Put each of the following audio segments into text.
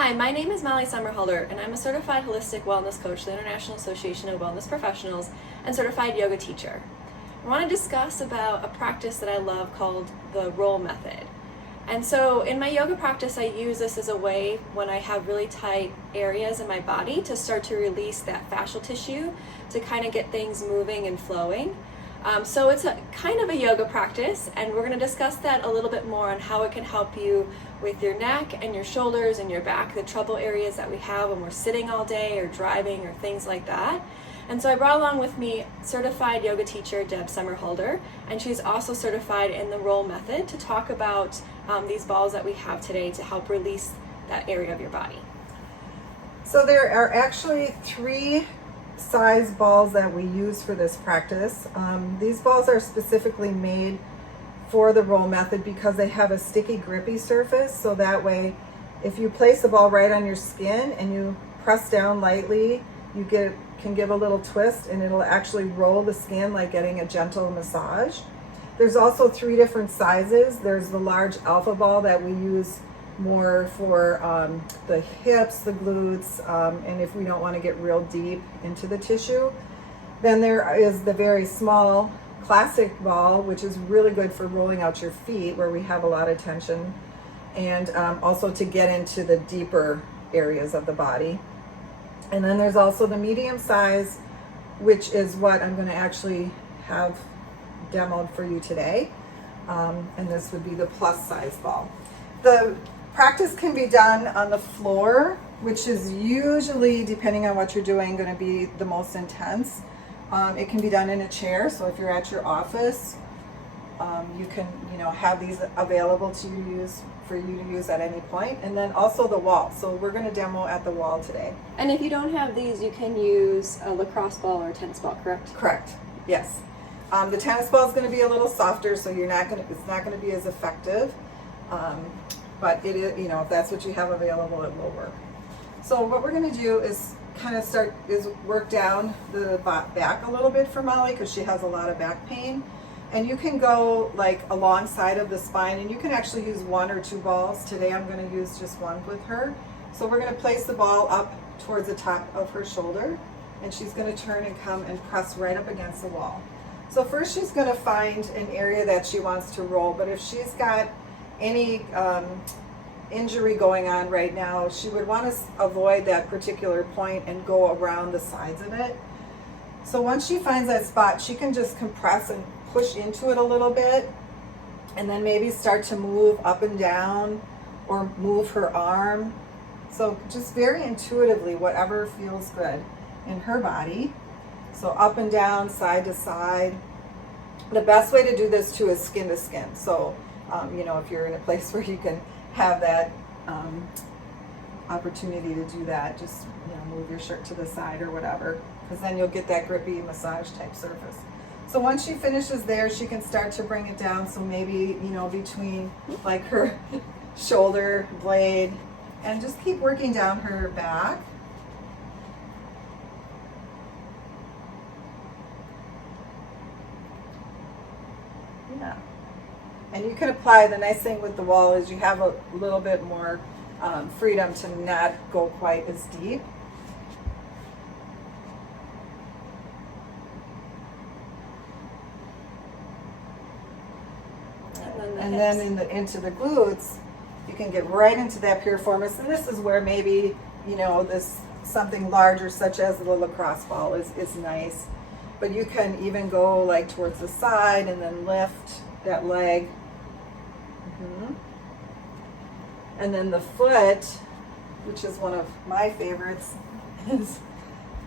Hi, my name is Deb Sommerhalder, and I'm a certified holistic wellness coach, the International Association of Wellness Professionals, and certified yoga teacher. I want to discuss about a practice that I love called the roll method. And so in my yoga practice, I use this as a way when I have really tight areas in my body to start to release that fascial tissue to kind of get things moving and flowing. So it's a kind of a yoga practice, and we're going to discuss that a little bit more on how it can help you with your neck and your shoulders and your back, the trouble areas that we have when we're sitting all day or driving or things like that. And so I brought along with me certified yoga teacher Deb Sommerhalder, and she's also certified in the roll method to talk about these balls that we have today to help release that area of your body. So there are actually three size balls that we use for this practice. These balls are specifically made for the roll method because they have a sticky, grippy surface, so that way if you place the ball right on your skin and you press down lightly, you can give a little twist and it'll actually roll the skin like getting a gentle massage. There's also three different sizes. There's the large alpha ball that we use more for the hips, the glutes, and if we don't want to get real deep into the tissue. Then there is the very small classic ball, which is really good for rolling out your feet where we have a lot of tension, and also to get into the deeper areas of the body. And then there's also the medium size, which is what I'm going to actually have demoed for you today. And this would be the plus size ball. The practice can be done on the floor, which is usually, depending on what you're doing, going to be the most intense. It can be done in a chair, so if you're at your office, you can have these available to use for you to use at any point. And then also the wall. So we're going to demo at the wall today. And if you don't have these, you can use a lacrosse ball or a tennis ball, correct? Correct. Yes. The tennis ball is going to be a little softer, so it's not going to be as effective. But it is, if that's what you have available, it will work. So what we're going to do is kind of work down the back a little bit for Molly because she has a lot of back pain. And you can go like alongside of the spine, and you can actually use one or two balls. Today I'm going to use just one with her. So we're going to place the ball up towards the top of her shoulder, and she's going to turn and come and press right up against the wall. So first she's going to find an area that she wants to roll, but if she's got any injury going on right now, she would want to avoid that particular point and go around the sides of it. So once she finds that spot, she can just compress and push into it a little bit, and then maybe start to move up and down or move her arm. So just very intuitively, whatever feels good in her body. So up and down, side to side. The best way to do this too is skin to skin. So if you're in a place where you can have that opportunity to do that, just move your shirt to the side or whatever, because then you'll get that grippy massage type surface. So once she finishes there, she can start to bring it down. So maybe between like her shoulder blade, and just keep working down her back. Yeah. And you can apply, the nice thing with the wall is you have a little bit more freedom to not go quite as deep. And then into the glutes, you can get right into that piriformis. And this is where maybe, this something larger such as the lacrosse ball is nice. But you can even go like towards the side and then lift that leg. And then the foot, which is one of my favorites, is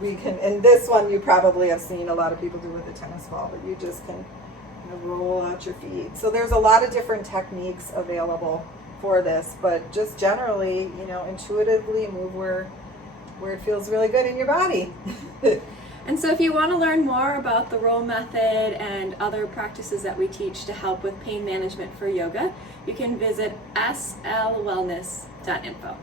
and this one you probably have seen a lot of people do with the tennis ball, but you just can roll out your feet. So there's a lot of different techniques available for this, but just generally, intuitively move where it feels really good in your body. And so if you want to learn more about the roll method and other practices that we teach to help with pain management for yoga, you can visit slwellness.info.